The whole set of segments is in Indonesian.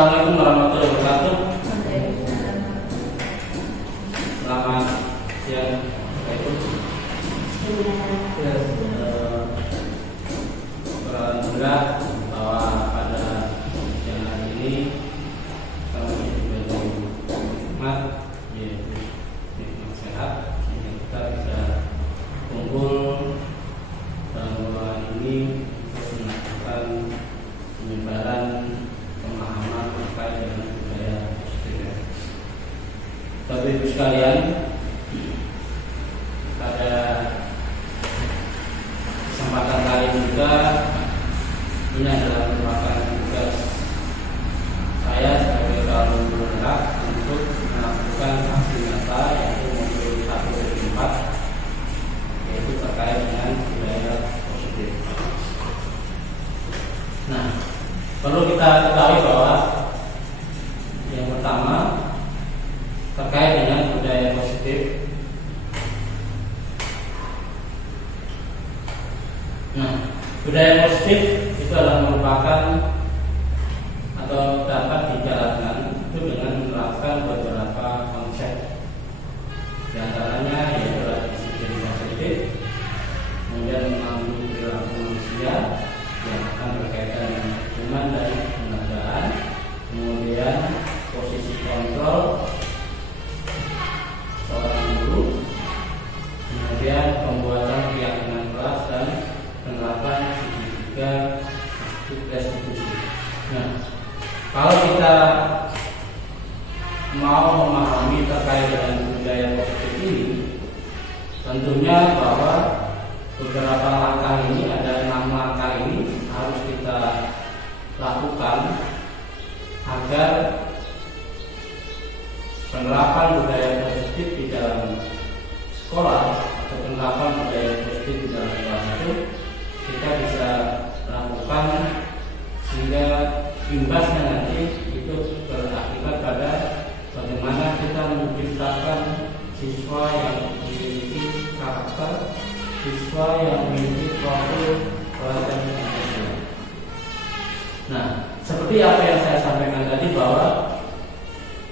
Assalamualaikum warahmatullahi wabarakatuh. Selamat siang. Alhamdulillah bahwa pada siang hari ini kami diberi nikmat, yaitu nikmat sehat, sehingga kita bisa kumpul dalam ruangan ini untuk melakukan penyebaran pemahaman terkait dengan budaya positif. Bapak Ibu sekalian, pada kesempatan kali ini juga ini adalah merupakan tugas saya sebagai kaum bergerak untuk melakukan aksi nyata, yaitu modul 1 dari 4, yaitu terkait dengan budaya positif. Nah, perlu kita ketahui bahwa yang pertama terkait dengan budaya positif. Nah, budaya positif itu adalah merupakan atau dapat dijalankan itu dengan menerapkan beberapa konsep. Di antaranya yaitu disiplin positif, kemudian mengambil perilaku manusia yang akan berkaitan dengan hukuman dan penghargaan, kemudian posisi kontrol seorang guru, kemudian pembuatan keyakinan kelas dan penerapan segitiga restitusi. Nah, kalau kita mau memahami terkait dengan budaya positif ini, tentunya bahwa beberapa langkah ini, ada 6 langkah ini harus kita lakukan agar penerapan budaya positif di dalam sekolah atau penerapan budaya positif di dalam kelas itu kita bisa lakukan sehingga imbasnya nanti itu berakibat pada bagaimana kita menciptakan siswa yang memiliki karakter, siswa yang memiliki profil pelajar yang sesuai. Nah, seperti apa yang saya sampaikan tadi bahwa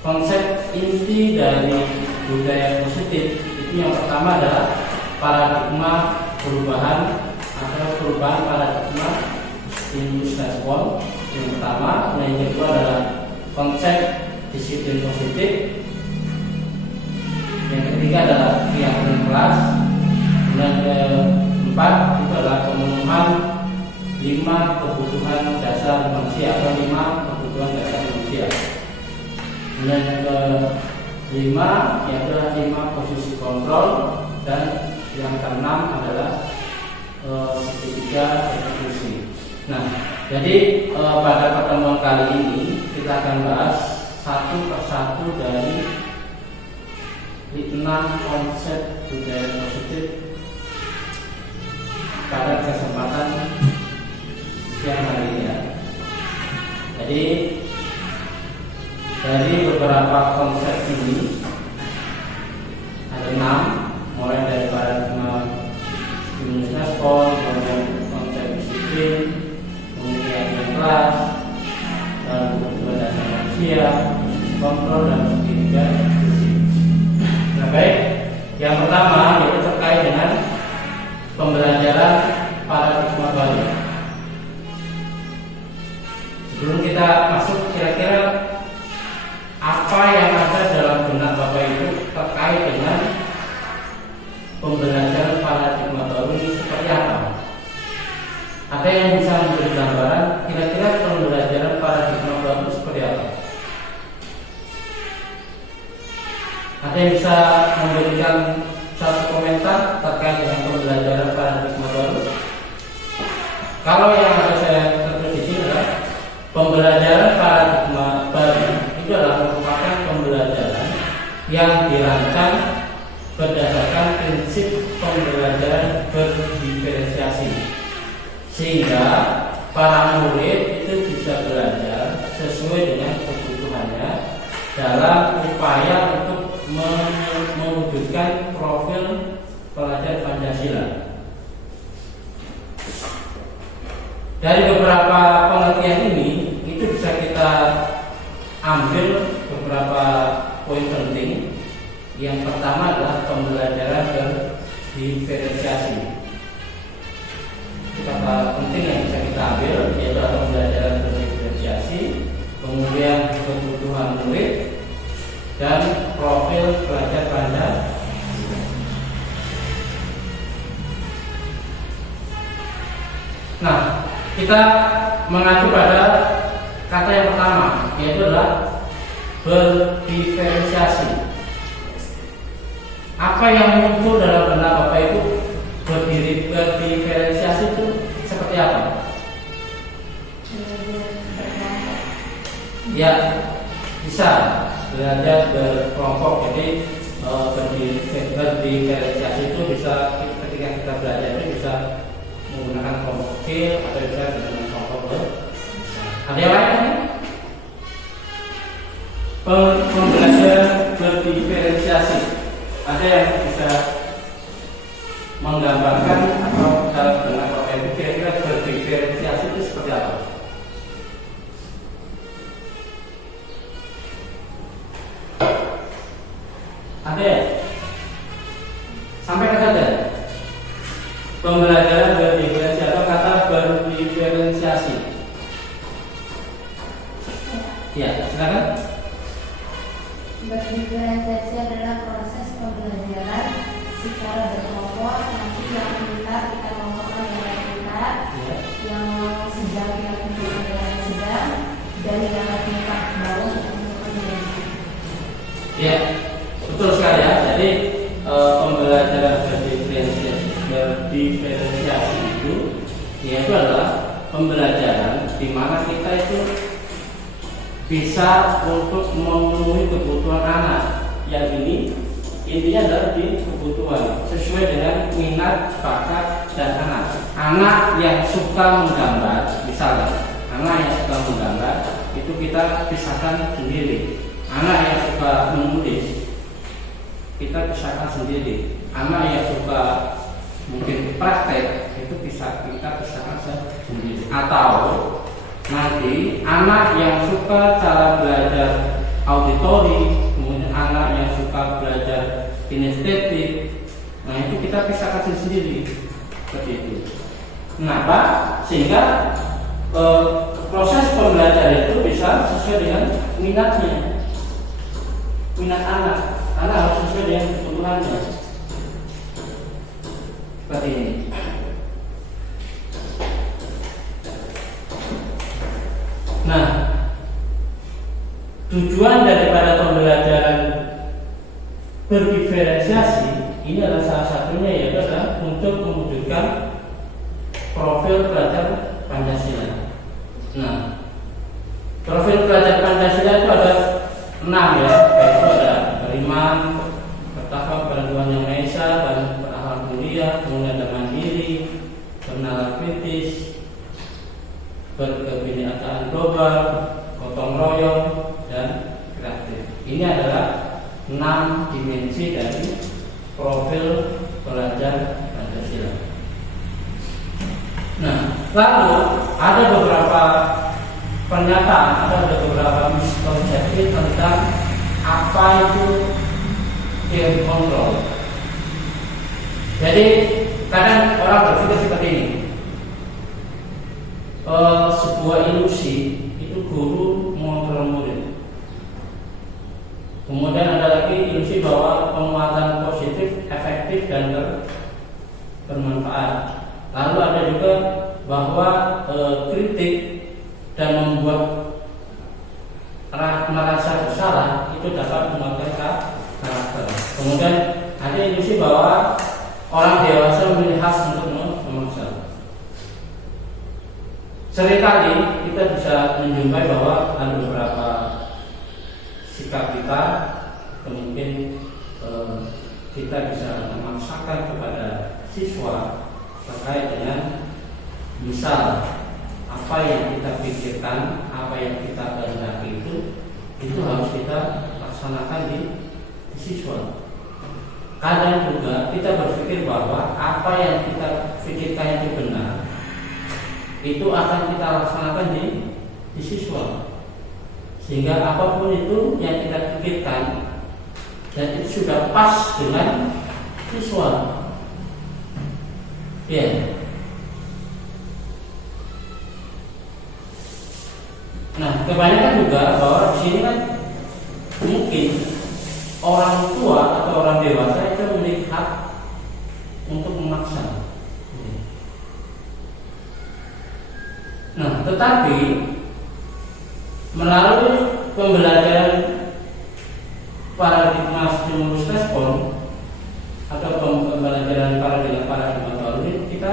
konsep inti dari budaya positif itu yang pertama adalah paradigma perubahan atau perubahan paradigma stimulus respon yang pertama. Yang kedua adalah konsep disiplin positif. Yang ketiga adalah keyakinan kelas. Dan keempat itu adalah pemenuhan 5 kebutuhan dasar manusia atau 5 kebutuhan dasar manusia. Dan yang kelima yaitu 5 posisi kontrol, dan yang keenam adalah segitiga restitusi. Nah, jadi pada pertemuan kali ini kita akan bahas satu persatu dari 6 konsep budaya positif pada kesempatan siang hari ini ya. Jadi dari beberapa konsep ini ada 6, mulai dari paradigma stimulus respon, kemudian konsep disiplin, kemudian kelas, dan kebutuhan dasar manusia, kontrol, dan segitiga restitusi. Nah, baik, yang pertama yaitu terkait dengan pembelajaran paradigma baru. Sebelum kita masuk, kira-kira apa yang ada dalam benak Bapak Ibu terkait dengan pembelajaran paradigma baru ini seperti apa? Ada yang bisa memberi gambaran kira-kira pembelajaran paradigma baru seperti apa? Ada yang bisa memberikan satu komentar terkait dengan pembelajaran paradigma baru? Kalau yang ada saya tertulis di sini adalah pembelajaran paradigma baru itu adalah merupakan pembelajaran yang dirancang berdasarkan prinsip pembelajaran berdiferensiasi, sehingga para murid itu bisa belajar sesuai dengan kebutuhannya dalam upaya untuk mewujudkan profil pelajar Pancasila. Dari beberapa pengertian ini itu bisa kita ambil beberapa poin penting. Yang pertama adalah pembelajaran berdiferensiasi. Kata penting yang bisa kita ambil yaitu pembelajaran berdiferensiasi, kemudian kebutuhan murid, dan profil pelajar Pancasila. Nah, kita mengacu pada kata yang pertama, yaitu adalah berdiferensiasi. Apa yang muncul dalam benak Bapak Ibu berdiferensiasi itu seperti apa? Ya, bisa belajar berkelompok. Jadi berdiferensiasi itu bisa ketika kita belajar itu bisa menggunakan kelompok kecil atau bisa dengan kelompok besar. Ada yang lain? Pembelajaran berdiferensiasi. Ada yang bisa menggambarkan atau dalam dengan Bapak Ibu kira-kira berdiferensiasi itu seperti apa? Ada ya? Sampaikan saja. Pembelajaran berdiferensiasi atau kata berdiferensiasi. Ya, silakan. Berdiferensiasi adalah proses pembelajaran secara berkelompok. Nanti yang pintar kita kelompokkan dengan pintar, yang sedang kita kumpulkan dengan sedang, dan yang pintar baru kita kumpulkan dengan pintar. Ya, betul sekali ya. Jadi pembelajaran berdiferensiasi itu yaitu adalah pembelajaran di mana kita itu bisa untuk memenuhi kebutuhan anak. Yang ini intinya adalah di kebutuhan sesuai dengan minat, bakat, dan anak. Anak yang suka menggambar, misalnya anak yang suka menggambar itu kita pisahkan sendiri. Anak yang suka menulis kita pisahkan sendiri. Anak yang suka mungkin praktek itu kita pisahkan sendiri. Atau nanti anak yang suka cara belajar auditori, kemudian anak yang suka belajar kinestetik, nah itu kita pisahkan sendiri seperti itu. Kenapa? Sehingga proses pembelajaran itu bisa sesuai dengan minatnya, minat anak. Anak harus sesuai dengan kebutuhannya. Seperti ini. Nah, tujuan daripada pembelajaran berdiferensiasi ini adalah salah satunya yaitu adalah untuk mewujudkan profil pelajar Pancasila. Nah, profil pelajar Pancasila itu ada 6 ya, yaitu ada beriman, bertakwa kepada Tuhan Yang Maha Esa, dan berakhlak mulia, kemudian ada mandiri, bernalar kritis, berkebinekaan global, gotong royong, dan kreatif. Ini adalah 6 dimensi dari profil pelajar Pancasila. Nah, lalu ada beberapa pernyataan, ada beberapa miskonsepsi tentang apa itu game control. Jadi kadang orang berpikir seperti ini. Sebuah ilusi itu guru mengontrol murid. Kemudian ada lagi ilusi bahwa penguatan positif, efektif, dan bermanfaat. Lalu ada juga bahwa kritik dan membuat merasa bersalah itu dapat menguatkan karakter. Kemudian ada ilusi bahwa orang dewasa memilih khas untuk memaksa. Seringkali kita bisa menjumpai bahwa ada beberapa sikap kita mungkin kita bisa memaksakan kepada siswa terkait dengan misal apa yang kita pikirkan, apa yang kita kehendaki itu harus kita laksanakan di siswa. Kadang juga kita berpikir bahwa apa yang kita pikirkan itu benar, itu akan kita laksanakan di siswa. sehingga apapun itu yang kita pikirkan dan itu sudah pas dengan visual. Ya. Nah, kebanyakan juga bahwa di sini kan mungkin orang tua atau orang dewasa itu memiliki hak untuk memaksa. Nah, tetapi melalui pembelajaran paradigma stimulus respon atau pembelajaran paradigma baru ini, kita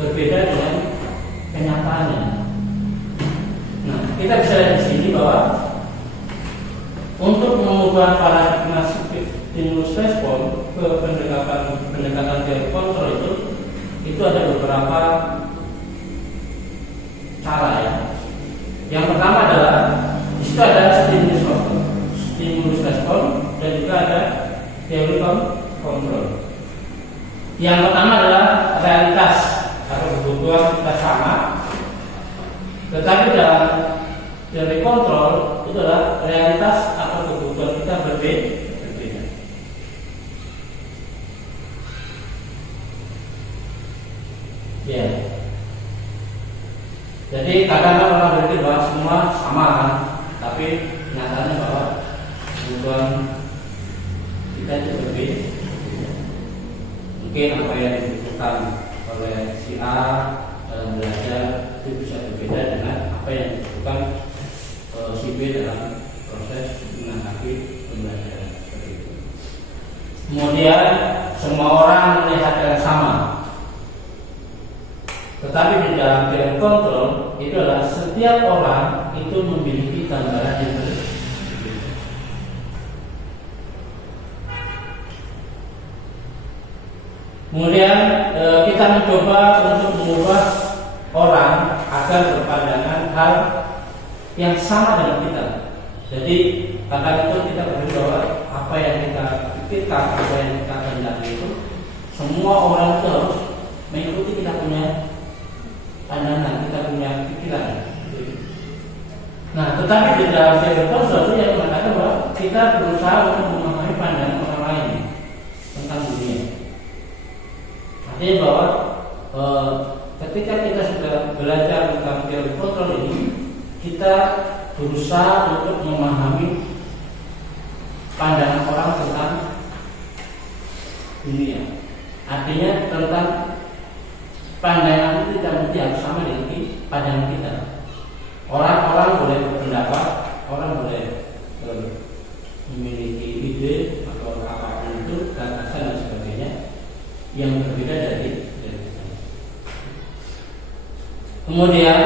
berbeda dengan kenyataannya. Nah, kita bisa lihat di sini bahwa untuk mengubah paradigma stimulus respon ke pendekatan teori kontrol itu ada beberapa cara ya. Yang pertama adalah di situ ada stimulus respon dan juga ada teori kontrol. Yang pertama adalah realitas atau kebutuhan kita sama, tetapi dalam teori kontrol itu adalah realitas atau kebutuhan kita berbeda. Ya. Jadi kadang orang berpikir bahwa semua sama, tapi nyatanya bahwa kebutuhan kita itu berbeda. Mungkin apa yang dibutuhkan oleh si A dalam belajar itu bisa berbeda dengan apa yang dibutuhkan si B dalam proses menanggapi pembelajaran seperti itu. Kemudian semua orang melihat yang sama. Tetapi di dalam teori kontrol itu adalah setiap orang itu memiliki gambaran yang berbeda. Kemudian kita mencoba untuk mengubah orang agar berpandangan hal yang sama dengan kita. Jadi kadang itu kita berpikir bahwa apa yang kita pikirkan, apa yang kita kehendaki itu semua orang itu harus mengikuti kita punya pandangan, kita punya pikiran. Nah, tetapi di dalam teori kontrol itu yang mengatakan bahwa kita berusaha untuk memahami pandangan orang lain tentang dunia. Artinya bahwa ketika kita sudah belajar tentang teori kontrol ini, kita berusaha untuk memahami pandangan orang tentang dunia. Artinya tentang pandangan itu tidak mesti harus sama dengan pandangan kita. Orang-orang boleh berpendapat, orang boleh memiliki ide atau apapun itu, gagasan dan sebagainya yang berbeda dari kita. Kemudian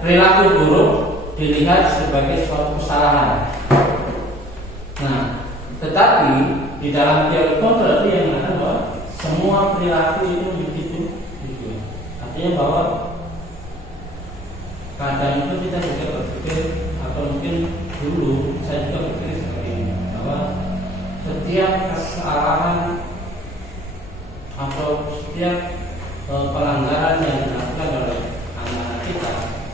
perilaku buruk dilihat sebagai suatu kesalahan. Nah, tetapi di dalam teori kontrol itu yang mengatakan bahwa semua perilaku itu begitu. Artinya bahwa kadang itu kita juga berpikir, atau mungkin dulu saya juga berpikir seperti ini, bahwa setiap kesalahan atau setiap pelanggaran yang dilakukan oleh anak-anak kita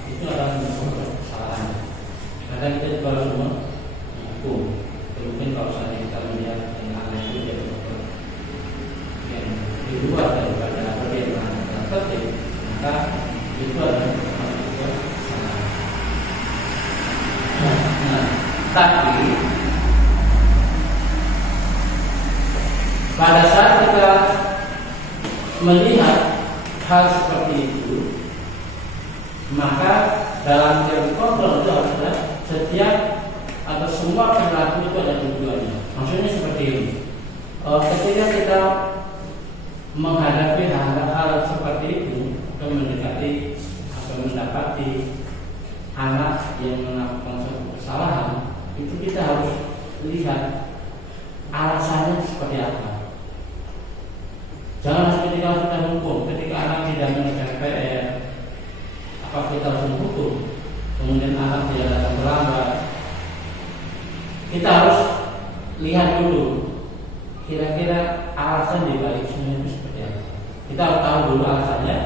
itu adalah sebuah kesalahan. Kadang kita juga harus menghukum. Mungkin kalau saya kita melihat anak itu dia berbuat yang di luar daripada apa yang terjadi, maka itu adalah sebuah kesalahan. Nah, tapi pada saat kita melihat hal seperti itu, maka dalam teori kontrol itu adalah setiap atau semua perilaku itu ada tujuannya. Maksudnya seperti ini. Ketika kita menghadapi hal-hal seperti itu, atau mendekati atau mendapati anak yang melakukan suatu kesalahan, itu kita harus lihat alasannya seperti apa. Jangan ketika kita hukum, ketika anak tidak mengerjakan PR, apa kita harus menghukum? Kemudian anak tidak datang terlambat, kita harus lihat dulu kira-kira alasan di balik semua itu seperti apa. Kita harus tahu dulu alasannya.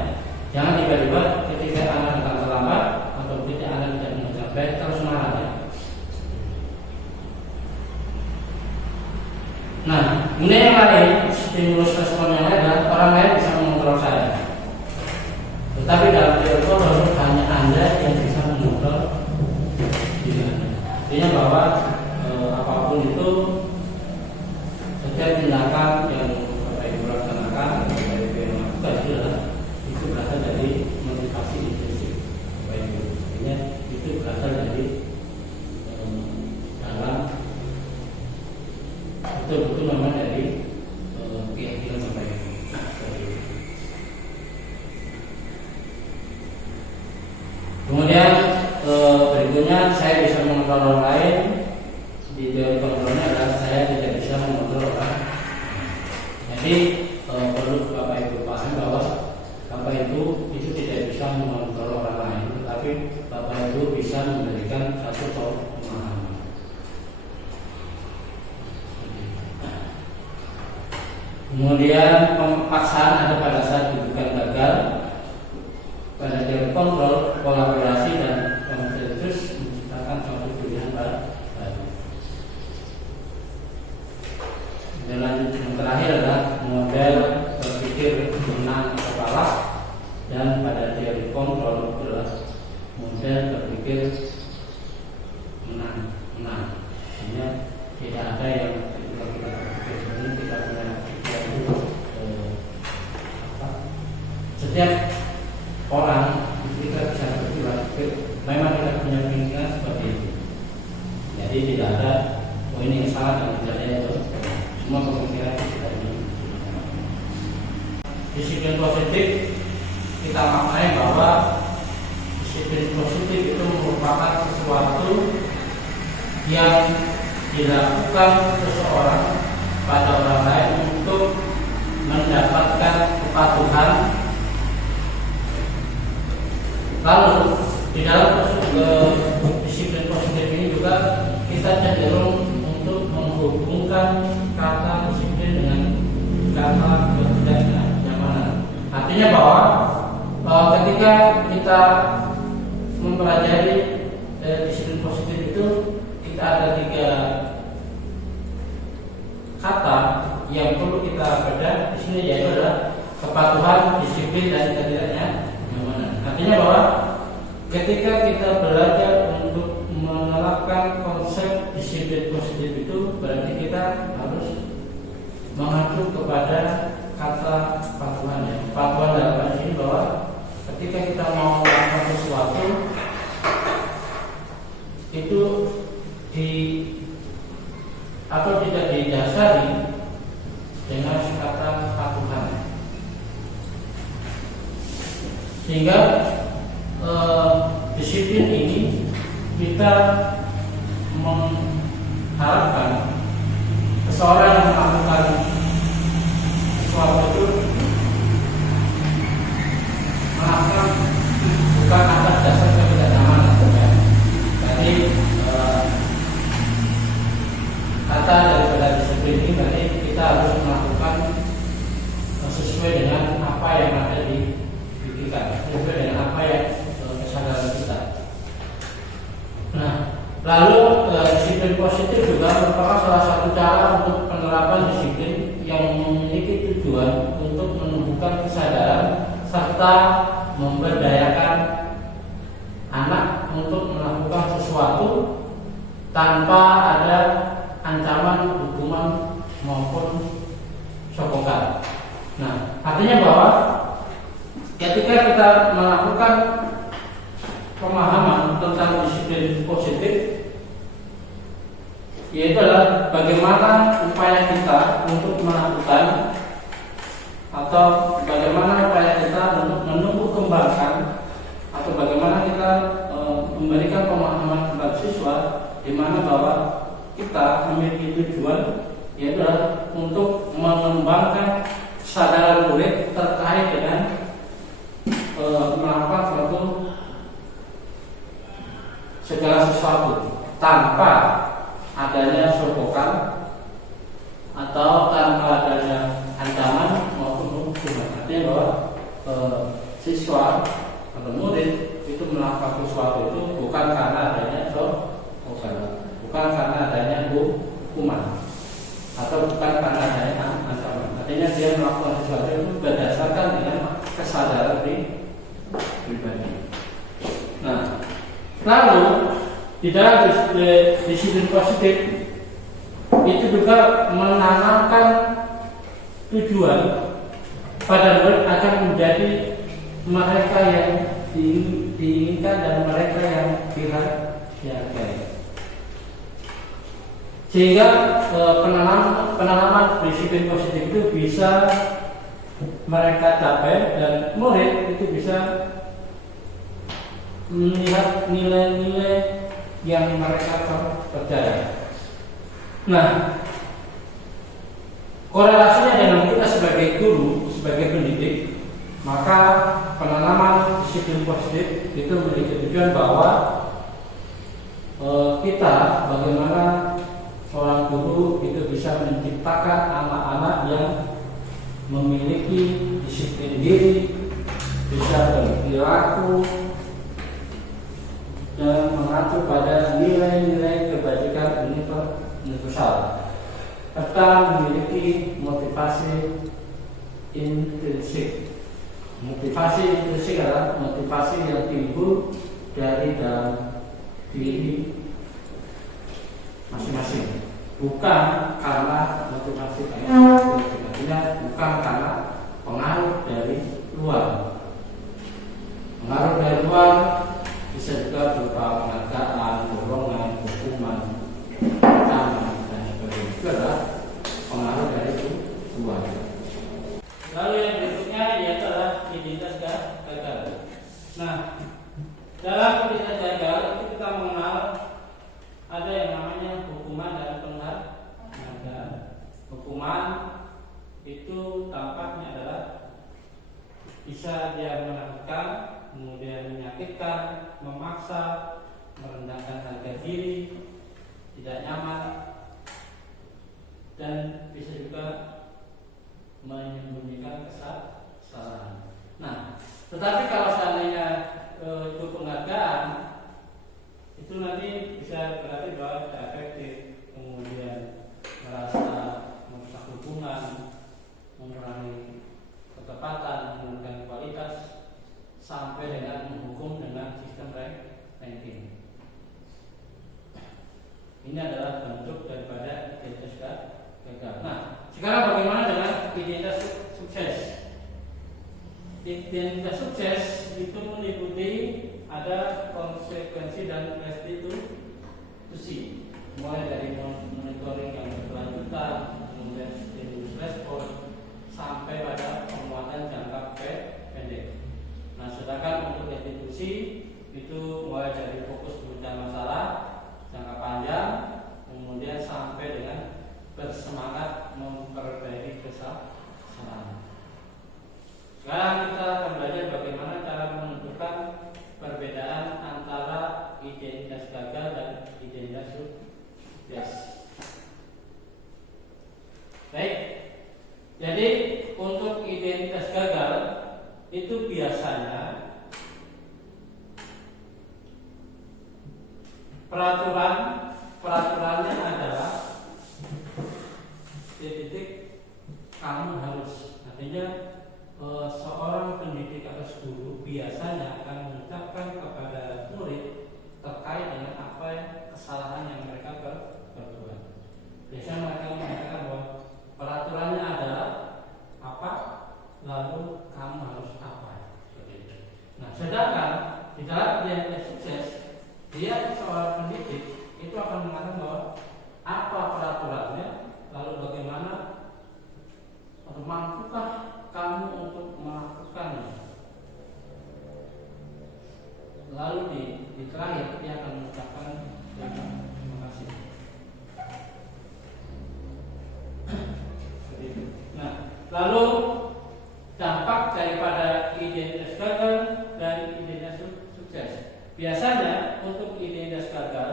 Jangan tiba-tiba ketika anak datang terlambat atau ketika anak tidak mengerjakan PR kita harus marah. Nah, kemudian yang lain, stimulus respon yang lain adalah orang lain bisa mengontrol saya. Tetapi dalam teori kontrol hanya Anda yang bisa mengontrol diri Anda. Artinya bahwa apapun itu, setiap tindakan yang Bapak Ibu laksanakan, Bapak Ibu yang lakukan itu berasal dari motivasi intrinsik Bapak Ibu. Artinya itu berasal dari dalam betul-betul memang dari keyakinan Bapak Ibu. Kemudian berikutnya saya bisa mengontrol orang lain. Di teori kontrolnya adalah saya tidak bisa mengontrol orang. Jadi perlu Bapak Ibu paham bahwa Bapak Ibu itu tidak bisa mengontrol orang lain, tapi Bapak Ibu bisa memberikan satu pemahaman. Kemudian pemaksaan ada pada saat bukan gagal. Pada teori kontrol, kolaborasi dan konsensus menciptakan suatu pilihan baru. Dan lanjut yang terakhir adalah model berpikir menang atau kalah, dan pada teori kontrol adalah model berpikir menang. Artinya tidak ada yang ketika kita berpikir ini kita punya pikiran itu setiap orang kita bisa berpikir memang kita punya pikiran seperti itu. Jadi tidak ada ini yang salah dan tidak ada itu. Semua pemikiran kita ini. Disiplin positif kita maknai bahwa disiplin positif itu merupakan sesuatu yang dilakukan seseorang pada orang lain untuk mendapatkan kepatuhan. Lalu di dalam disiplin positif ini juga kita cenderung untuk menghubungkan kata disiplin dengan kata ketidaknyamanan. Artinya bahwa ketika kita mempelajari disiplin positif itu, kita ada 3 kata yang perlu kita bedah di sini, yaitu adalah kepatuhan, disiplin, dan ketidaknyamanan. Artinya bahwa ketika kita belajar untuk menerapkan konsep disiplin positif itu, berarti kita harus mengacu kepada kata kepatuhan. Kepatuhan dalam hal ini bahwa ketika kita mau melakukan sesuatu itu tidak didasari dengan kata kepatuhan, sehingga disiplin ini kita mengharapkan seseorang yang melakukan sesuatu itu melakukan bukan atas dasar ketidaknyamanan. Jadi kata daripada disiplin ini berarti kita harus melakukan sesuai dengan apa yang ada di diri kita, sesuai dengan apa yang kesadaran kita. Nah, lalu disiplin positif juga merupakan salah satu cara untuk penerapan disiplin yang memiliki tujuan untuk menumbuhkan kesadaran serta memberdayakan anak untuk melakukan sesuatu tanpa ada ancaman hukuman maupun sokongan. Nah, artinya bahwa ketika kita melakukan pemahaman tentang disiplin positif, yaitu adalah bagaimana upaya kita untuk melakukan atau bagaimana upaya kita untuk menumbuh kembangkan atau bagaimana kita memberikan pemahaman kepada siswa, di mana bahwa kita memiliki tujuan yaitu adalah untuk mengembangkan kesadaran murid terkait dengan melakukan segala sesuatu tanpa adanya sokongan atau tanpa adanya ancaman maupun hukuman. Artinya bahwa siswa atau murid itu melakukan sesuatu itu bukan karena adanya sokongan, bukan karena adanya hukuman. atau bukan karena adanya ancaman. Artinya dia melakukan sesuatu itu berdasarkan dengan kesadaran pribadi. Nah, lalu di dalam disiplin positif itu juga menanamkan tujuan pada murid akan menjadi mereka yang diinginkan dan mereka yang dihargai. Sehingga penanaman disiplin positif itu bisa mereka capai dan murid itu bisa melihat nilai-nilai yang mereka percaya. Nah, korelasinya dengan kita sebagai guru, sebagai pendidik, maka penanaman disiplin positif itu memiliki tujuan bahwa kita bagaimana seorang guru itu bisa menciptakan anak-anak yang memiliki disiplin diri, bisa berperilaku dan mengacu pada nilai-nilai kebajikan universal, serta memiliki motivasi intrinsik. Motivasi intrinsik adalah motivasi yang timbul dari dalam diri masing-masing, bukan karena motivasi artinya bukan karena pengaruh dari luar. Pengaruh dari luar bisa juga berupa penghargaan, dorongan, hukuman, ancaman dan sebagainya. Itu adalah pengaruh dari luar. Lalu yang berikutnya yaitu adalah identitas gagal. Nah, dalam identitas gagal itu kita mengenal ada yang namanya hukuman dan penghargaan. Hukuman itu tampaknya adalah bisa dia menakutkan, kemudian menyakitkan, memaksa, merendahkan harga diri, tidak nyaman, dan bisa juga menyembunyikan kesalahan. Nah, tetapi kalau seandainya itu penghargaan, itu nanti bisa berarti bahwa tidak efektif, kemudian merasa merusak hubungan, mengurangi ketepatan, menurunkan kualitas, sampai dengan menghukum dengan sistem ranking. Ini adalah bentuk daripada identitas gagal. Nah, sekarang bagaimana dengan identitas sukses? Identitas sukses itu meliputi ada konsekuensi dan restitusi, mulai dari monitoring yang berkelanjutan, kemudian stimulus respon, sampai pada penguatan jangka pendek. Nah, sedangkan untuk restitusi itu mulai dari fokus pemecah masalah jangka panjang, kemudian sampai dengan bersemangat memperbaiki kesalahan. Sekarang kita akan belajar bagaimana cara menentukan perbedaan antara identitas gagal dan identitas sukses. Baik, jadi untuk identitas gagal itu biasanya peraturannya adalah titik kamu harus, artinya seorang pendidik atau guru biasanya akan mengucapkan kepada murid terkait dengan apa kesalahan yang mereka perbuat. Biasanya mereka mengatakan bahwa peraturannya adalah apa, lalu kamu harus apa. Nah, sedangkan di dalam identitas sukses, dia seorang pendidik itu akan mengatakan bahwa apa peraturannya, lalu bagaimana atau mampukah kamu untuk melakukannya. Lalu di terakhir dia akan mengucapkan terima kasih. Nah, lalu dampak daripada identitas gagal dan identitas sukses. Biasanya untuk identitas gagal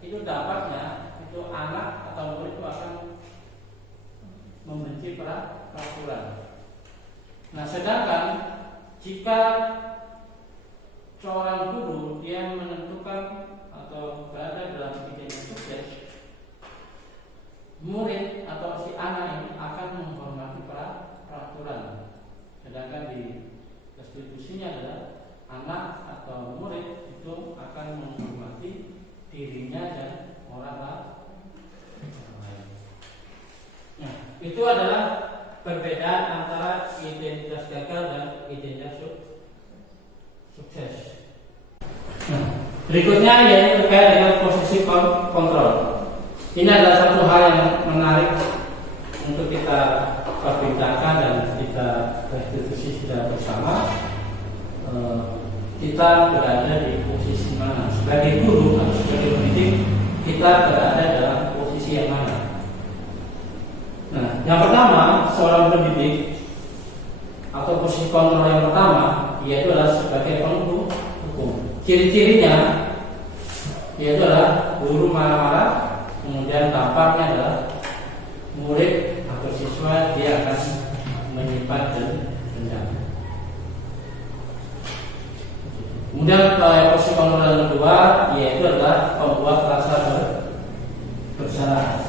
itu dampaknya itu anak atau murid itu akan membenci peraturan. Nah, sedangkan jika seorang guru dia menentukan atau berada dalam identitas sukses, murid atau si anak ini akan menghormati peraturan, sedangkan di restitusinya adalah anak atau murid itu akan menghormati dirinya dan orang lain. Nah, itu adalah perbedaan antara identitas gagal dan identitas sukses. Nah, berikutnya yaitu terkait dengan posisi kontrol. Ini adalah satu hal yang menarik untuk kita perbincangkan dan kita restitusi secara bersama. Kita berada di posisi mana? Sebagai guru atau sebagai pendidik, kita berada dalam posisi yang mana? Nah, yang pertama, seorang pendidik atau posisi kontrol yang pertama yaitu adalah sebagai penuntut hukum. Ciri-cirinya yaitu adalah guru marah-marah, kemudian tampaknya adalah murid atau siswa dia akan menyimpan dendam. Kemudian posisi kontrol yang kedua yaitu adalah pembuat rasa bersalah.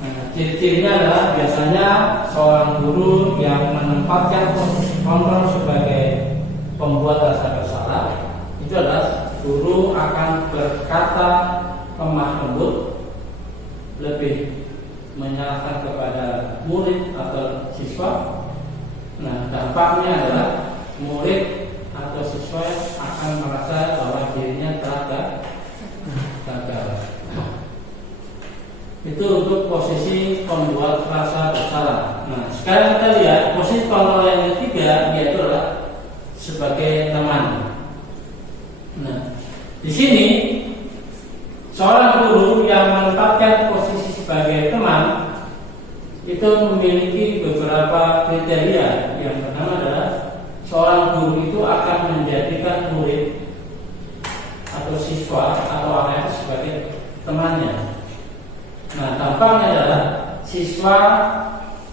Nah, ciri-cirinya adalah biasanya seorang guru yang menempatkan posisi kontrol sebagai pembuat rasa bersalah itu adalah guru akan berkata lemah lembut, lebih menyalahkan kepada murid atau siswa. Nah, dampaknya adalah murid atau siswa akan merasa bahwa dirinya telah gagal. Itu untuk posisi pembuat rasa bersalah. Nah, sekarang kita lihat posisi kontrol yang ketiga yaitu adalah sebagai teman. Nah, di sini seorang guru yang menempatkan posisi sebagai teman itu memiliki beberapa kriteria. Yang pertama adalah seorang guru itu akan menjadikan murid atau siswa atau anak sebagai temannya. Nah, tampaknya adalah siswa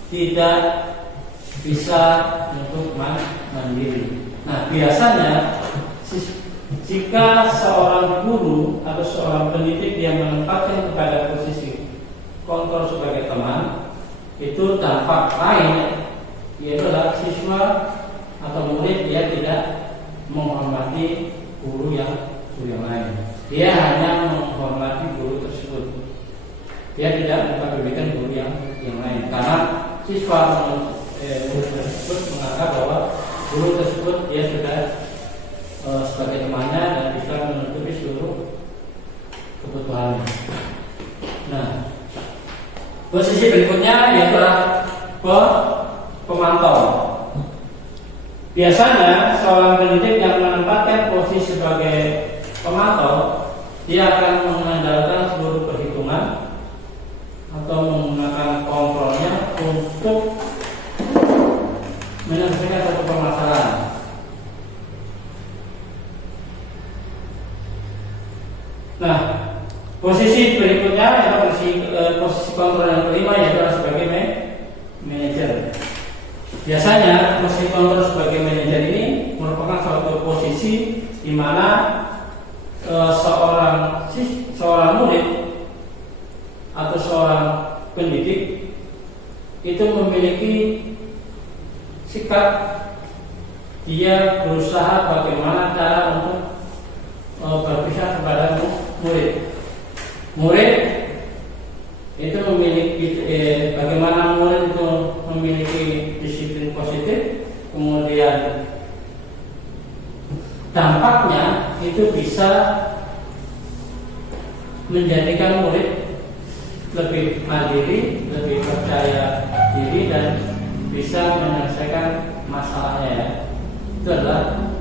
tidak bisa untuk mandiri. Nah, biasanya jika seorang guru atau seorang pendidik yang menempatkan kepada posisi kontrol sebagai teman, itu dampak lain yaitu adalah siswa atau murid dia tidak menghormati guru yang lain. Dia hanya menghormati guru tersebut. Dia tidak memperdulikan guru yang lain karena siswa tersebut menganggap bahwa guru tersebut dia sudah sebagai temannya dan bisa menutupi seluruh kebutuhannya. Nah, posisi berikutnya yaitu pemantau. Biasanya seorang pendidik yang menempatkan posisi sebagai pemantau, dia akan mengandalkan seluruh perhitungan atau menggunakan kontrolnya untuk menyelesaikan satu permasalahan. Nah, posisi berikutnya adalah posisi kontrol yang kelima yaitu sebagai manajer. Biasanya posisi kontrol sebagai manajer ini merupakan suatu posisi di mana seorang murid atau seorang pendidik itu memiliki sikap dia berusaha bagaimana cara untuk berpisah kepada murid itu memiliki bagaimana murid itu memiliki disiplin positif, kemudian dampaknya itu bisa menjadikan murid lebih mandiri, lebih percaya diri dan bisa menyelesaikan masalahnya. Itu adalah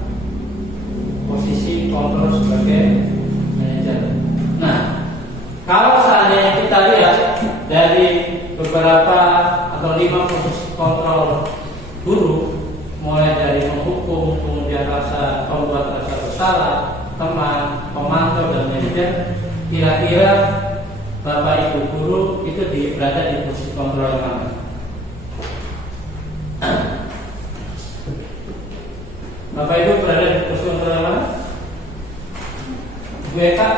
posisi kontrol sebagai manajer. Nah, kalau seandainya kita lihat dari beberapa atau 5 posisi kontrol guru, mulai dari menghukum, kemudian pembuat rasa bersalah, teman, pemantau dan manajer, kira-kira Bapak Ibu guru itu berada di posisi kontrol yang mana? Bapak Ibu berada di posisi kontrol yang mana? Bu Eka?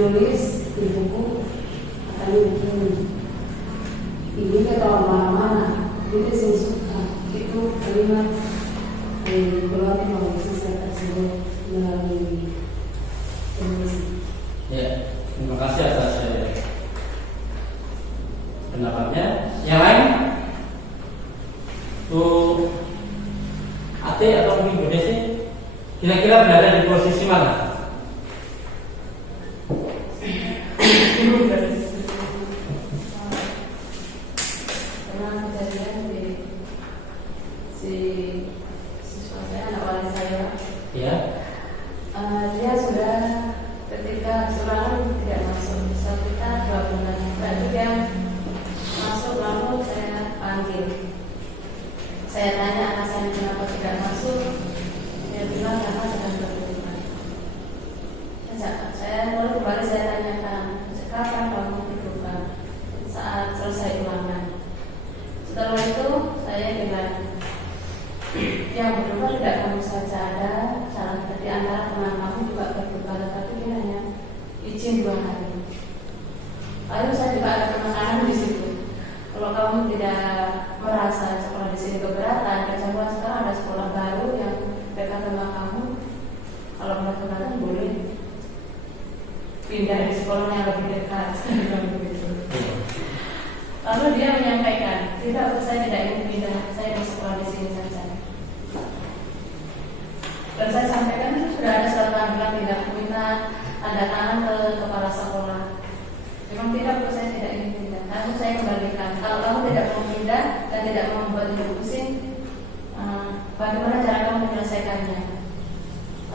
ditulis di buku katanya begini. Ini kalau mana-mana itu saya suka itu kalimat keluar melalui siswa tersebut melalui tulis. Ya, terima kasih atas pendapatnya. Yang lain, tuh Ate atau mungkin Bu Desi, kira-kira berada di posisi mana? Dia sudah ketika seorang tidak masuk, misal kita 2 bulan, berarti dia masuk lalu saya panggil, saya tanya alasan kenapa tidak masuk, dia bilang karena sedang berhubungan. Saya lalu kembali saya tanyakan, kapan kamu berhubungan? Saat selesai ulangan. Setelah itu saya bilang, yang berubah tidak kamu saja, ada salah di antara teman kamu juga berubah, tetapi dia hanya izin 2 hari. Lalu saya juga ada penekanan di situ. Kalau kamu tidak merasa sekolah di sini keberatan, kecuali sekarang ada sekolah baru yang dekat dengan kamu, kalau keberatan boleh pindah di sekolah yang lebih dekat. Lalu dia menyampaikan, tidak, saya tidak ingin pindah, saya mau sekolah di sini saja. Dan saya sampaikan itu sudah ada surat panggilan tidak minta tanda tangan ke kepala sekolah. Memang tidak, saya tidak ingin pindah. Lalu saya kembalikan, kalau kamu tidak mau pindah dan tidak mau membuat ibu pusing, bagaimana cara kamu menyelesaikannya?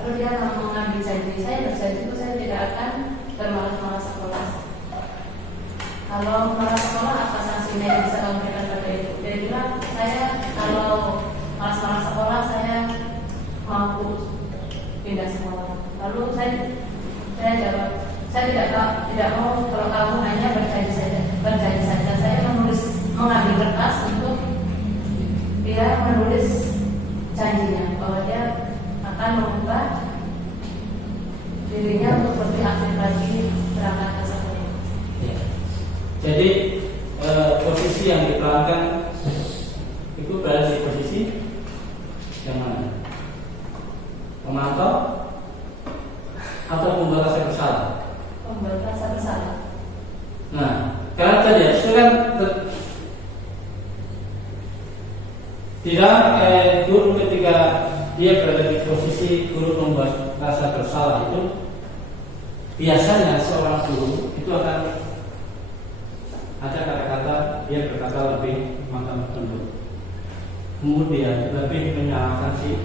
Lalu dia mengambil janji, saya berjanji itu saya tidak akan bermalas-malas sekolah. Kalau malas sekolah, apa sanksinya yang bisa kamu berikan pada ibu? Dia bilang, saya kalau malas-malas sekolah, saya mampu pindah sekolah. Lalu saya jawab, saya tidak mau kalau kamu hanya berjanji saja. Saya mengambil kertas untuk dia menulis janjinya bahwa dia akan mengubah dirinya untuk lebih aktif lagi berangkat ke sekolah. Ya. Jadi posisi yang diperankan itu berada di posisi yang mana? Memantau atau membuat rasa bersalah? Membuat rasa bersalah. Nah, karena tadi itu kan tidak guru ketika dia berada di posisi guru membuat rasa bersalah itu biasanya seorang guru itu akan ada kata-kata dia berkata lebih matang tunduk, kemudian lebih menyalahkan si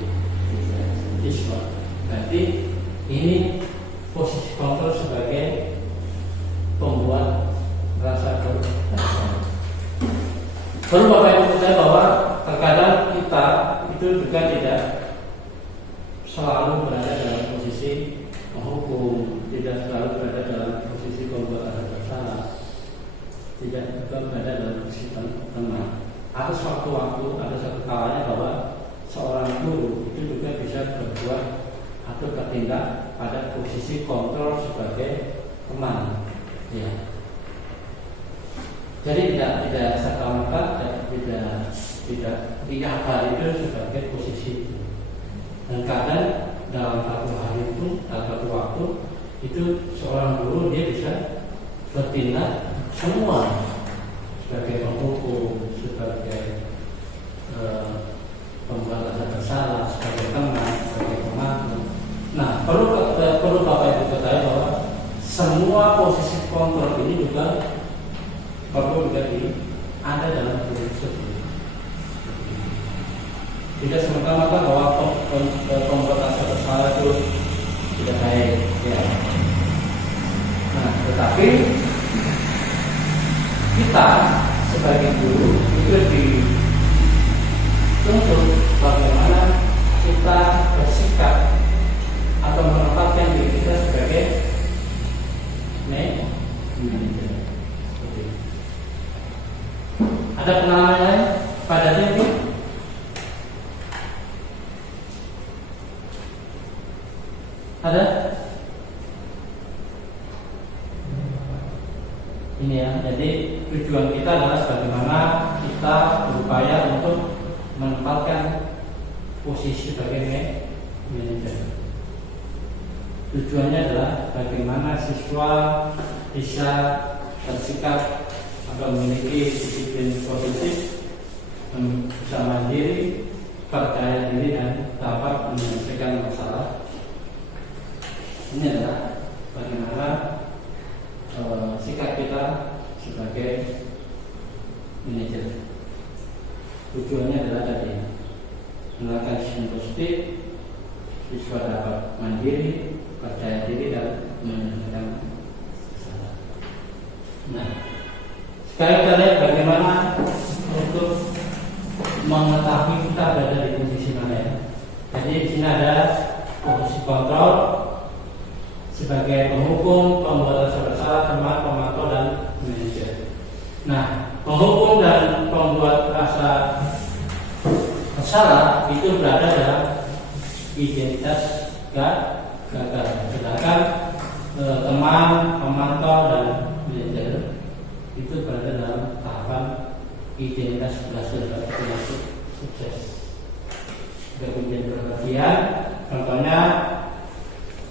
siswa. Berarti ini posisi kontrol sebagai pembuat rasa bersalah. Perlu Bapak Ibu percaya bahwa terkadang kita itu juga tidak selalu berada dalam posisi menghukum, tidak selalu berada dalam posisi pembuat rasa bersalah, tidak juga berada dalam posisi tenang. Ada suatu waktu, ada satu kalanya bahwa seorang guru itu juga bisa berbuat atau bertindak pada posisi kontrol sebagai teman. Ya. Jadi tidak serta-merta tidak diakal itu sebagai posisi itu. Dan kadang dalam satu hari itu, dalam satu waktu itu seorang guru dia bisa bertindak semua sebagai penghukum, sebagai pembuat rasa bersalah, sebagai teman, sebagai pembantu. Nah, perlu Bapak Ibu ketahui bahwa semua posisi kontrol ini juga perlu menjadi ada dalam guru tersebut. Tidak semata-mata bahwa pembuat rasa bersalah itu tidak baik, ya. Nah, tetapi kita sebagai guru itu dituntut bagaimana kita bersikap atau menempatkan diri kita sebagai manajer. Ada pengalaman lain pada diri? Ada? ini ya. Jadi tujuan kita adalah bagaimana kita berupaya untuk menempatkan posisi sebagai manajer. Tujuannya adalah bagaimana siswa bisa bersikap atau memiliki disiplin positif, bisa mandiri, percaya diri, dan dapat menyelesaikan masalah. Ini adalah bagaimana sikap kita sebagai manajer. Tujuannya adalah tadi melakukan disiplin positif, siswa dapat mandiri, percaya diri, dan menyelesaikan masalah. Nah, sekarang kita lihat bagaimana untuk mengetahui kita berada di posisi mana ya. Jadi di sini ada posisi kontrol sebagai penghukum, pembuat rasa bersalah, teman, pemantau, dan manajer. Nah, penghukum dan pembuat rasa bersalah itu berada dalam identitas gagal. Sedangkan teman, pemantau, dan manajer itu berada dalam tahapan identitas berhasil atau sukses. Kemudian berbagian, contohnya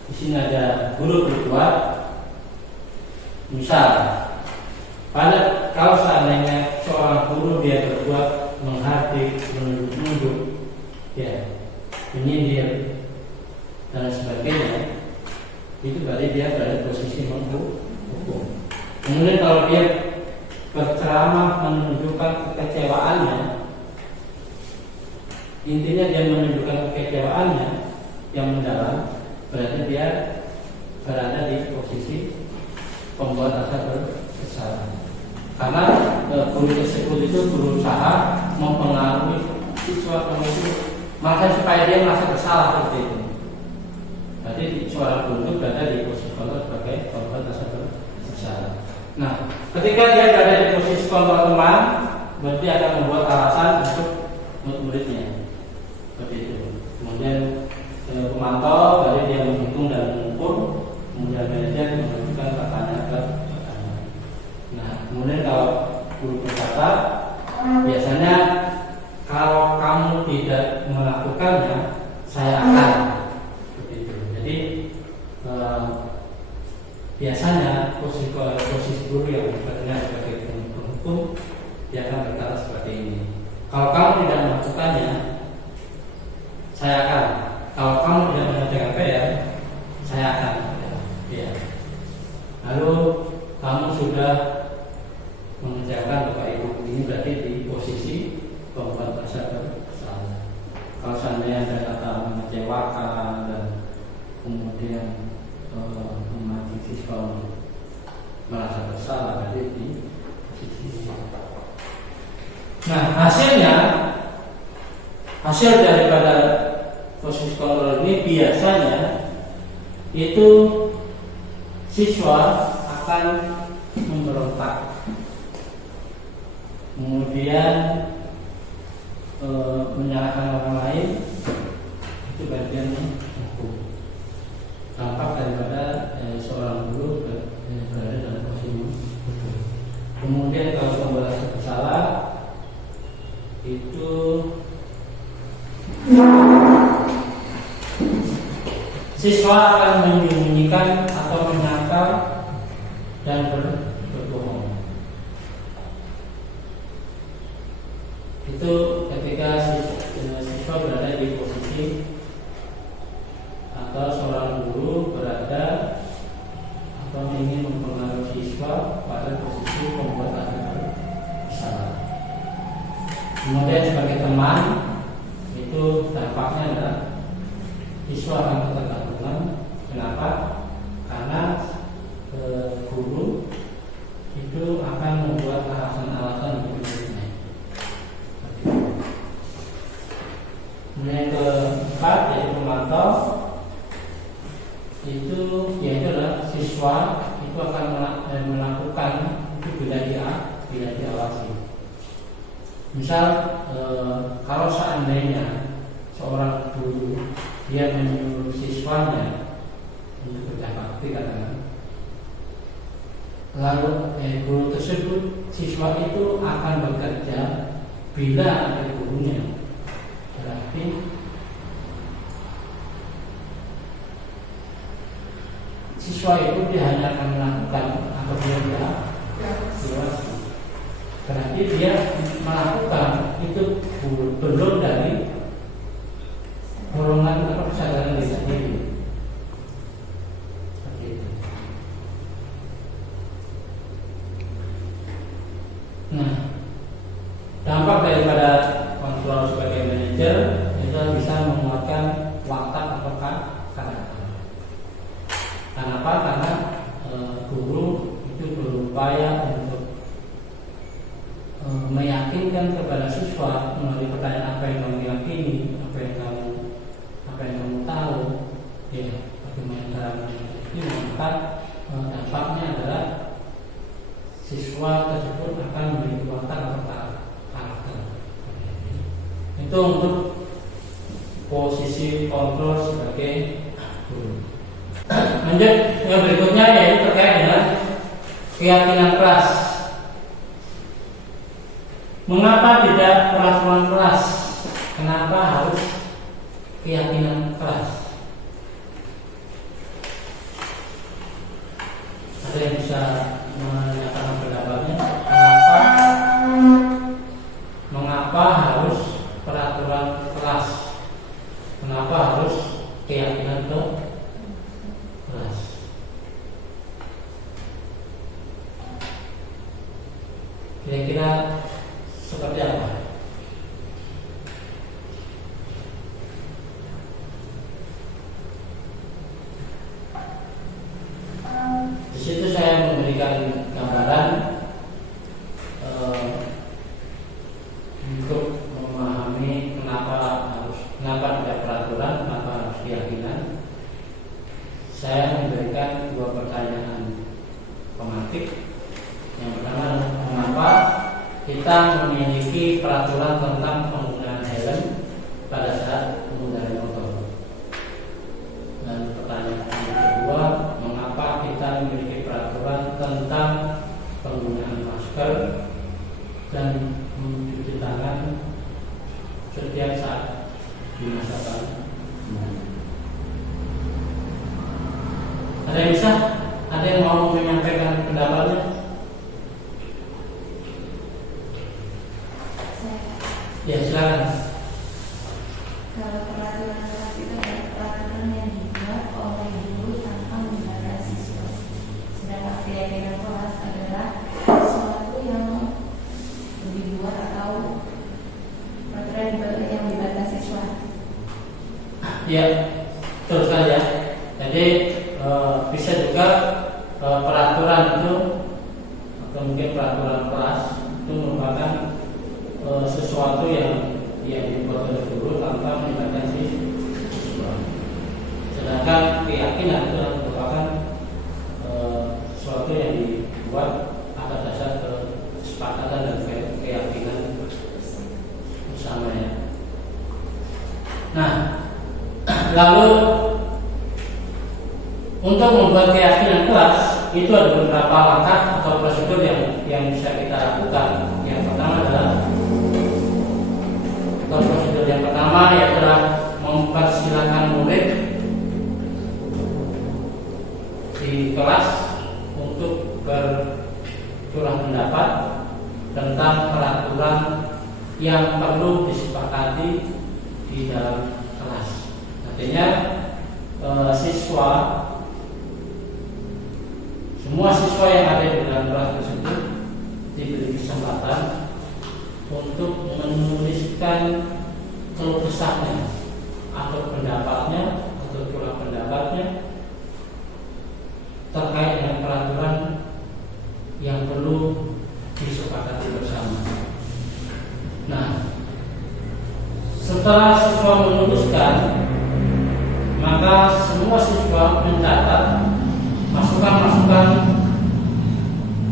di sini ada guru berbuat. Misal, kalau seandainya seorang guru dia berbuat menghardik, menunduk, ya, menyindir dan sebagainya, itu berarti dia berada posisi menghukum. Kemudian kalau dia berceramah menunjukkan kekecewaannya, intinya dia menunjukkan kekecewaannya yang mendalam, berarti dia berada di posisi pembuat rasa bersalah. Karena guru tersebut itu berusaha mempengaruhi siswa itu maka supaya dia merasa bersalah seperti itu. Berarti seorang guru itu berada di posisi kontrol sebagai pembuat rasa bersalah. Nah, ketika dia berada di posisi kontrol teman, berarti akan membuat alasan untuk murid-muridnya seperti itu. Kemudian pemantau, berarti dia menghitung dan mengukur. Kemudian manajer menunjukkan pertanyaan. Nah, kemudian kalau guru berkata, biasanya kalau kamu tidak melakukannya, saya akan seperti itu. Jadi biasanya posisi guru yang bekerja sebagai penghukum, dia akan berkata seperti ini: kalau kamu tidak melakukannya, saya akan. Kalau kamu tidak mengerjakan PR, saya akan. Ya. Lalu kamu sudah mengerjakan Bapak Ibu, ini berarti di posisi pembuat rasa bersalah. Kalau seandainya ada kata mengecewakan dan kemudian memancing siswa merasa bersalah, berarti di posisi ini. Nah, hasil daripada posisi kontrol ini biasanya itu siswa akan memberontak, kemudian menyalahkan orang lain, itu bagian hukum. Dampak daripada seorang guru berada dalam posisi hukum. Kemudian kalau pembuat rasa bersalah itu siswa akan menyembunyikan atau menyangkal dan berbohong. Itu ketika siswa berada di posisi atau seorang guru berada atau ingin mempengaruhi siswa pada posisi pembuat rasa bersalah. Kemudian sebagai teman, itu dampaknya adalah siswa akan ketergantungan. Kenapa? Karena guru itu akan membuat alasan-alasan untuk hidupnya. Kemudian keempat yaitu pemantau, itu yaitu adalah siswa itu akan melakukan itu bila diawasi. Misal kalau seandainya seorang guru dia menyuruh siswanya untuk kerja bakti, katakan Lalu guru tersebut, siswa itu akan bekerja bila ada gurunya. Berarti siswa itu dia hanya akan melakukan apabila dia dewasa. Berarti dia melakukan itu belum dari golongan atau kesadaran diri sendiri. Nah, dampak daripada kontrol sebagai manajer itu bisa menguatkan watak atau karakter. Kenapa? Karena guru itu berupaya untuk meyakinkan kepada siswa melalui pertanyaan apa yang kamu yakini, apa yang kamu tahu, ya bagaimana cara ini, maka dampaknya adalah siswa tersebut akan memiliki watak atau karakter. Itu untuk posisi kontrol sebagai guru. Lanjut yang berikutnya yaitu terkait dengan keyakinan kelas. Mengapa tidak peraturan kelas? Kenapa harus keyakinan kelas? Ada yang bisa menyatakan pendapatnya? Mengapa harus peraturan kelas? Kenapa harus keyakinan kelas? Kira-kira seperti apa? Di situ saya memberikan gambaran untuk memahami kenapa tidak peraturan, kenapa harus keyakinan. Saya memberikan dua pertanyaan pematik. Yang pertama, mengapa kita memiliki peraturan tentang penggunaan helm pada saat mengendarai motor? Dan pertanyaan yang kedua, mengapa kita memiliki peraturan tentang penggunaan masker dan mencuci tangan setiap saat di masa pandemi? Ada yang bisa? Ada yang mau menyampaikan pendapatnya? Ya, silakan. Kalau peraturan kelas itu adalah peraturan yang dibuat oleh guru tanpa melibatkan siswa. Sedangkan keyakinan kelas adalah sesuatu yang dibuat atau peraturan yang melibatkan siswa. Ya, terus saja. Jadi bisa juga peraturan itu atau mungkin peraturan kelas itu merupakan sesuatu yang dibuat oleh guru tanpa melibatkan siswa. Sedangkan keyakinan itu merupakan sesuatu yang dibuat atas dasar kesepakatan dan keyakinan bersama ya. Nah, lalu untuk membuat keyakinan kelas itu ada beberapa langkah atau prosedur yang bisa kita lakukan. Yang pertama adalah prosedur yang pertama yaitu mempersilahkan murid di kelas untuk bercurah pendapat tentang peraturan yang perlu disepakati di dalam kelas. Artinya semua siswa yang ada di dalam kelas tersebut diberi kesempatan untuk menuliskan keluh kesahnya atau pendapatnya atau curah pendapatnya terkait dengan peraturan yang perlu disepakati bersama. Nah, setelah siswa menuliskan, maka semua siswa mencatat masukan-masukan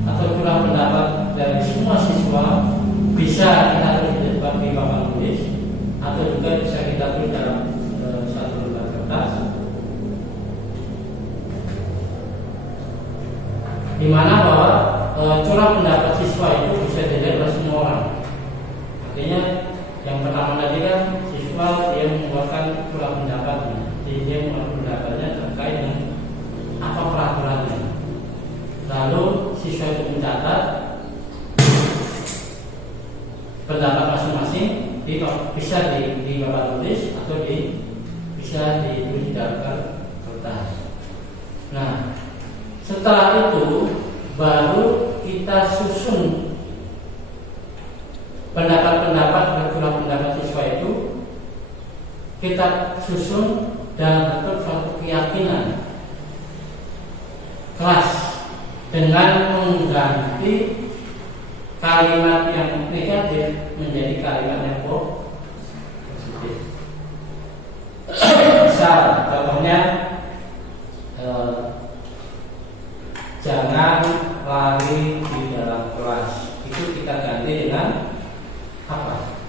atau curah pendapat dari semua siswa. Bisa kita tulis di papan tulis atau juga bisa kita tulis dalam satu lembar kertas, di mana bahwa curah pendapat siswa itu bisa dilihat oleh semua orang. Artinya yang pertama tadi kan siswa dia mengeluarkan curah pendapatnya, jadi dia mengeluarkan pendapatnya terkait dengan apa peraturannya. Lalu siswa itu mencatat pendapat masing-masing, bisa di papan tulis atau bisa ditulis dalam kertas. Nah, setelah itu baru kita susun pendapat curah pendapat siswa itu, kita susun dalam bentuk suatu keyakinan kelas dengan mengganti kalimat yang negatif menjadi kalimat yang positif. Misal, contohnya jangan lari di dalam kelas. Itu kita ganti dengan apa?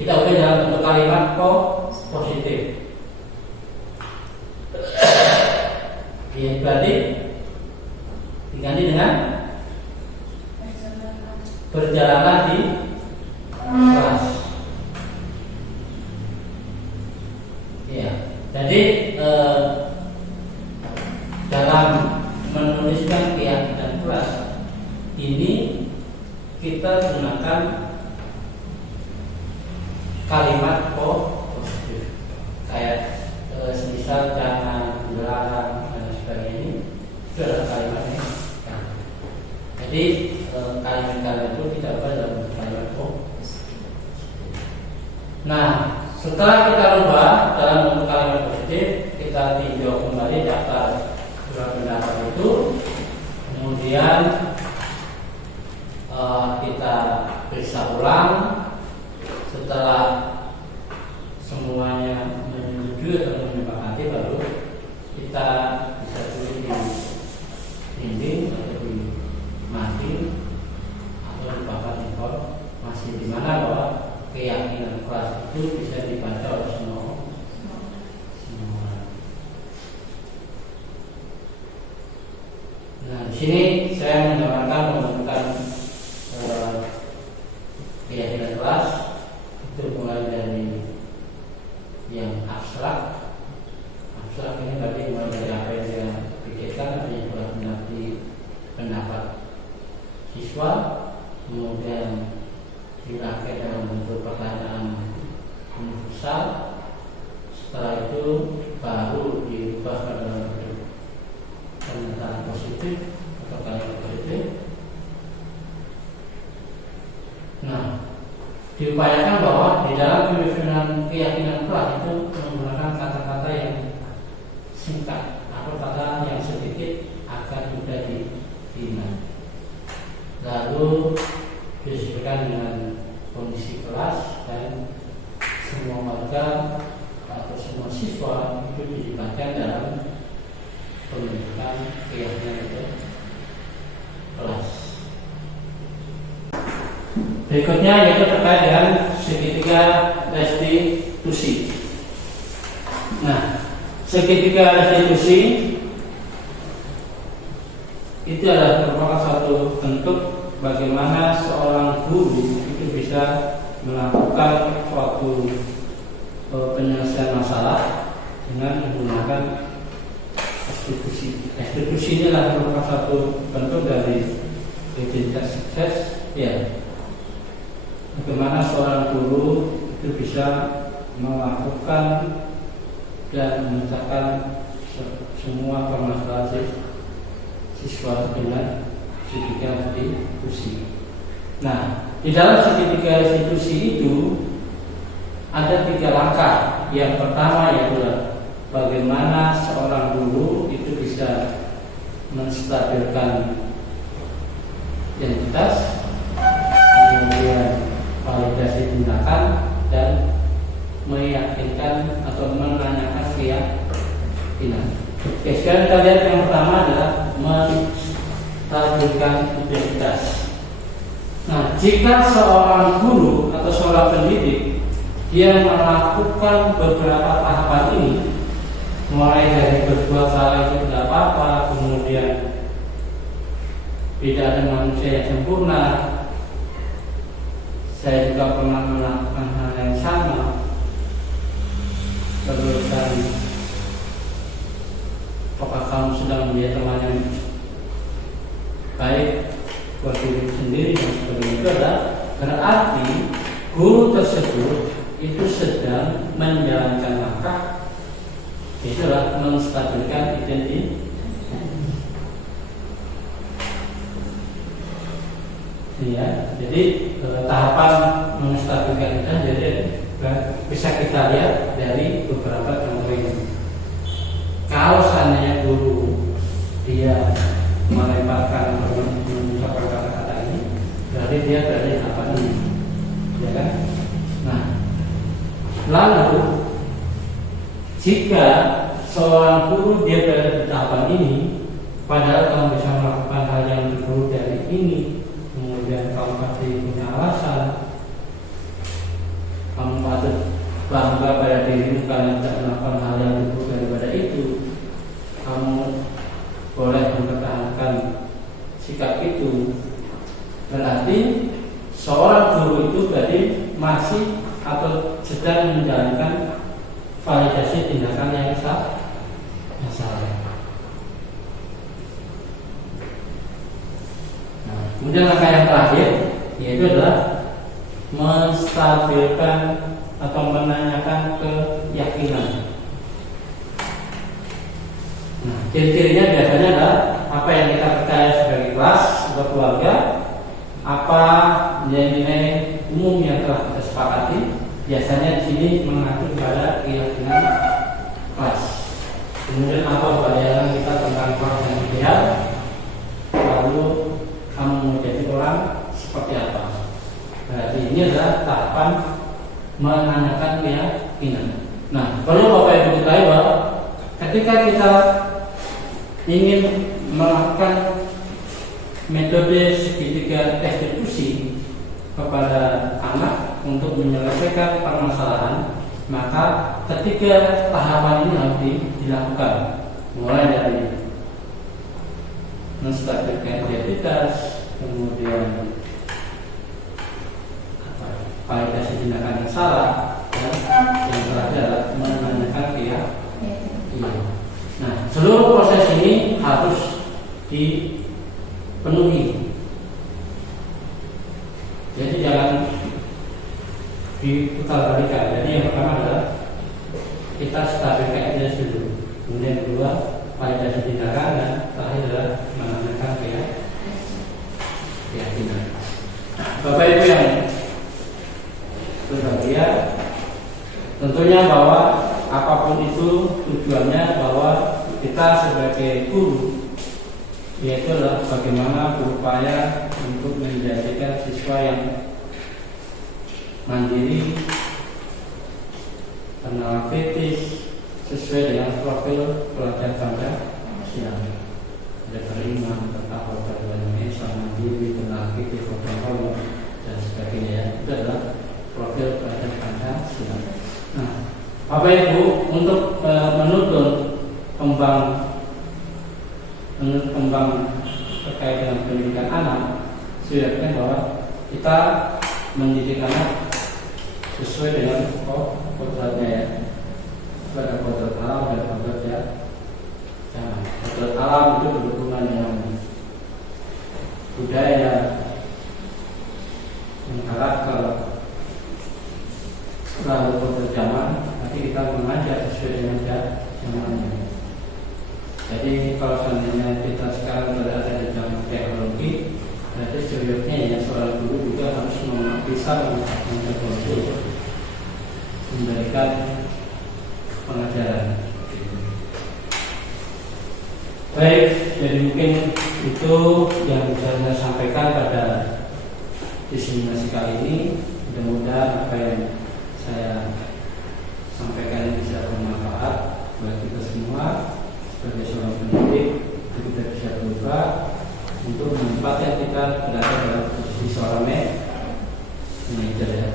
Kita ubah dalam bentuk kalimat positif. Ya, berarti diganti dengan berjalanlah di kelas. Ya, jadi dalam menuliskan keyakinan kelas ini kita gunakan kalimat positif, kayak semisal jangan, dilarang dan sebagainya. Itu adalah kalimatnya. Jadi kalimat-kalimat itu tidak apa dalam kalimat positif. Nah, setelah kita rubah dalam bentuk kalimat positif, kita tinjau kembali daftar curah pendapat itu, kemudian kita periksa ulang. Setelah semuanya menyetujui atau menyepakati, baru kita bisa tulis di dinding atau di mading atau di papan informasi, di mana bahwa keyakinan kelas itu bisa dibaca oleh semua orang. Nah, di sini saya menggambarkan keyakinan kelas itu mulai dari yang abstrak. Abstrak ini tadi mulai dari apa yang dia pikirkan, apa yang telah menjadi pendapat siswa, kemudian dirangkai dalam bentuk pertanyaan universal. Setelah itu baru diubah pada bentuk pernyataan positif atau kalimat positif. Nah, diupayakan bahwa di dalam penyusunan keyakinan kelas itu menggunakan kata-kata yang singkat atau kata yang sedikit agar mudah diingat. Lalu disesuaikan dengan kondisi kelas dan semua warga atau semua siswa itu dilibatkan dalam pembentukan keyakinan kelas. Berikutnya yaitu terkait dengan segitiga restitusi. Nah, segitiga restitusi itu adalah merupakan satu bentuk bagaimana seorang guru itu bisa melakukan suatu penyelesaian masalah dengan menggunakan restitusi. Restitusi ini adalah merupakan satu bentuk dari identitas sukses, ya. Bagaimana seorang guru itu bisa melakukan dan memecahkan semua permasalahan siswa dengan segitiga restitusi. Nah, di dalam segitiga restitusi itu ada 3 langkah. Yang pertama yaitu bagaimana seorang guru itu bisa menstabilkan identitas, kemudian validasi tindakan, dan meyakinkan atau menanyakan keyakinan. Oke, sekarang kita lihat yang pertama adalah menstabilkan identitas. Nah, jika seorang guru atau seorang pendidik dia melakukan beberapa tahapan ini, mulai dari berbuat salah itu tidak apa-apa, kemudian tidak ada manusia yang sempurna. Saya juga pernah melakukan hal yang sama. Terusan, apakah kamu sedang menjadi teman yang baik buat diri sendiri dan sebagainya? Itu adalah berarti guru tersebut itu sedang menjalankan langkah, itulah menstabilkan identitas. Ya, jadi tahapan menstabilkan itu jadi bisa kita lihat dari beberapa contoh ini. Kalau seandainya guru dia melemparkan atau mengucapkan kata-kata ini, berarti dia berada di tahapan ini, ya kan? Nah, lalu jika seorang guru dia berada di tahapan ini, padahal kamu bisa melakukan hal yang lebih dari ini, kemudian kamu pasti punya alasan, kamu patut bangga pada dirimu karena tidak melakukan hal yang lebih daripada itu, kamu boleh mempertahankan sikap itu. Berarti seorang guru itu berarti masih atau sedang menjalankan validasi tindakan yang salah. Nah, kemudian langkah yang terakhir yaitu adalah menstabilkan atau menanyakan keyakinan. Nah, ciri-cirinya biasanya adalah apa yang kita percaya sebagai kelas atau keluarga, apa nilai-nilai umum yang telah kita sepakati. Biasanya di sini mengacu pada keyakinan kelas. Kemudian apa bayangan kita tentang kelas yang ideal, lalu kamu menjadi orang seperti apa. Jadi ini adalah tahapan menanyakan keyakinan. Nah, perlu Bapak Ibu ketahui bahwa ketika kita ingin melakukan metode segitiga restitusi kepada anak untuk menyelesaikan permasalahan, maka ketiga tahapan ini harus dilakukan, mulai dari menstabilkan identitas, kemudian validasi tindakan yang salah, dan yang terakhir adalah menanyakan keyakinan. Nah, seluruh proses ini harus dipenuhi. Jadi jangan diputar balikan. Jadi yang pertama adalah kita stabilkan identitas dulu, kemudian kedua validasi tindakan, dan terakhir adalah menanyakan keyakinan. Bapak Ibu yang berbahagia, tentunya bahwa apapun itu tujuannya bahwa kita sebagai guru yaitu adalah bagaimana berupaya untuk menjadikan siswa yang mandiri, kenal kritis, sesuai dengan profil pelajar Pancasila. Ada beriman, bertakwa kepada Tuhan, mandiri, kenal kritis, bertakwa dan sebagainya. Itu adalah profil pelajar Pancasila. Nah, Bapak Ibu, untuk menuntun kembang terkait dengan pendidikan anak, silakan bahwa kita mendidik anak sesuai dengan kodratnya ya. Ada kodrat alam dan kodrat ya. Jangan. Kodrat alam itu berhubungan dengan budaya, dengan karakter. Lalu kodrat zaman, nanti kita mengajar sesuai dengan zamannya. Jadi kalau seandainya kita sekarang berada di zaman teknologi, berarti seyogyanya ya seorang guru juga harus bisa menggunakan teknologi memberikan pengajaran. Baik, jadi mungkin itu yang bisa saya sampaikan pada diseminasi kali ini. Mudah-mudahan apa yang saya sampaikan bisa bermanfaat buat kita semua. Sebagai seorang pendidik, kita bisa berubah untuk menempatkan kita berada dalam posisi seorang manajer ya.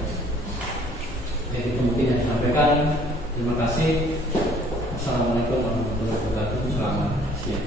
Jadi itu mungkin yang disampaikan. Terima kasih. Assalamualaikum warahmatullahi wabarakatuh. Selamat siang.